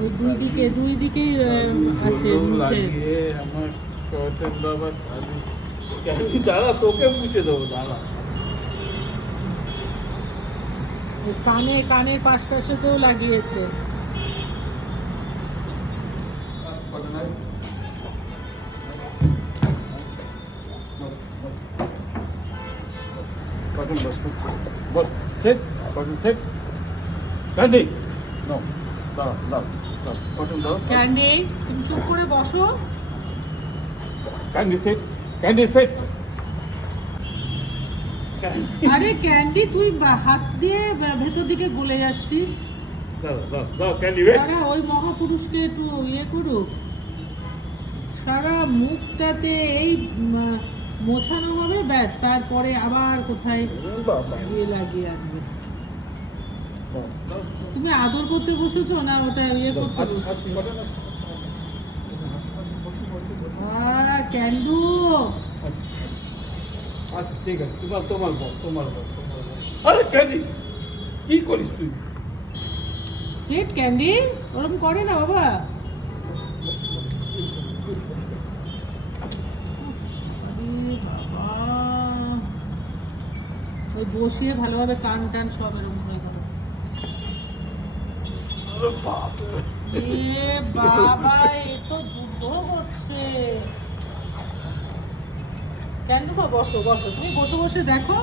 ওই দুই দিকে আছে লাগিয়ে আমার শয়তান বাবা দাঁড়া, তোকে মুছে দেবো, দাঁড়া। কানের পাশটার সাথেও লাগিয়েছে। Button, bus. Sit. Button, sit. Candy. No. Down. Button down. Candy, তুমি চুপ করে বসো। Candy, sit. Candy, sit. আরে ক্যান্ডি, তুই হাত দিয়ে ভেতর দিকে গলে যাচ্ছিস। দাও, Candy, wait. তারা ওই মহাপুরুষকে একটু ইয়ে করুক। সারা মুখটাতে এই মোছানো হবে, ব্যাস, তারপরে আবার কোথায় ইয়ে লাগিয়ে আসবে। তুমি আদর করতে বসেছো না ওটা ইয়ে করতে বসেছো? ক্যান্ডু, আচ্ছা ঠিক আছে, তোমার বল। আরে ক্যান্ডি, কি করিস তুই? সেট ক্যান্ডি, ওরকম করে না বাবা। ওই বসিয়ে ভালোভাবে কান টান সব এরকম করে দাও। এ বাবা, এ তো যুদ্ধ হচ্ছে। কেন বা, বসো। তুমি বসে দেখো,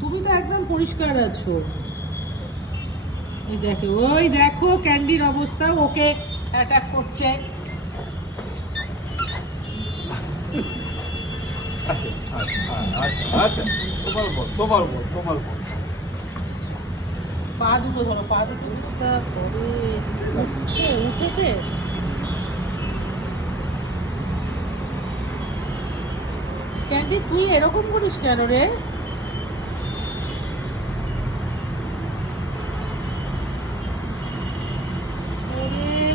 তুমি তো একদম পরিষ্কার আছো। ওই দেখো ক্যান্ডির অবস্থা, ওকে অ্যাটাক করছে। আচ্ছা, তোমার বল। পা দুটো ধরো, উঠেছে। ক্যান্ডি, তুই এরকম করিস কেন রে?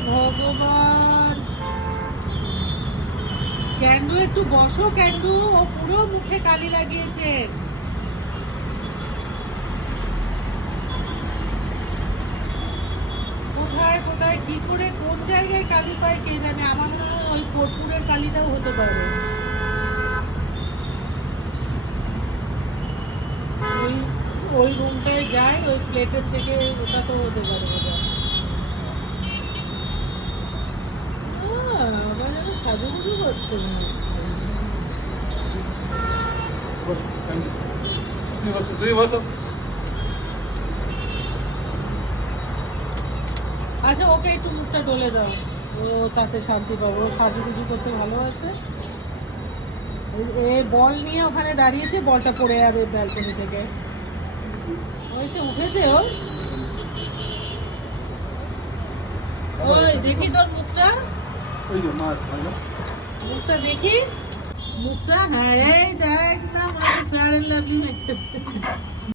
ভগবান, ক্যান্ডু একটু বসো। ক্যান্ডু, ও পুরো মুখে কালি লাগিয়েছে। কোথায় কি করে কোন জায়গায় কালি পায় কে জানে। আমার মনে হয় ওই কর্পূরের কালিটাও হতে পারে। ওই রুমটায় যায়, ওই প্লেটের থেকে ওটা তো হতে পারে। আবার যেন সাজুগুজু করছে না। তুই বসো। আচ্ছা, ওকে একটু মুখটা ডলে দাও, ও তাতে শান্তি পাবো। ও সাজুগুজু করতে ভালোবাসে। এই বল নিয়ে ওখানে দাঁড়িয়েছে, বলটা পড়ে যাবে ব্যালকনি থেকে। উঠেছে ও। ওই দেখি তোর মুখটা দেখি। মুখটা, হ্যাঁ, এই দেখ না, ফেয়ার এন্ড লাভলি হয়ে গেছে।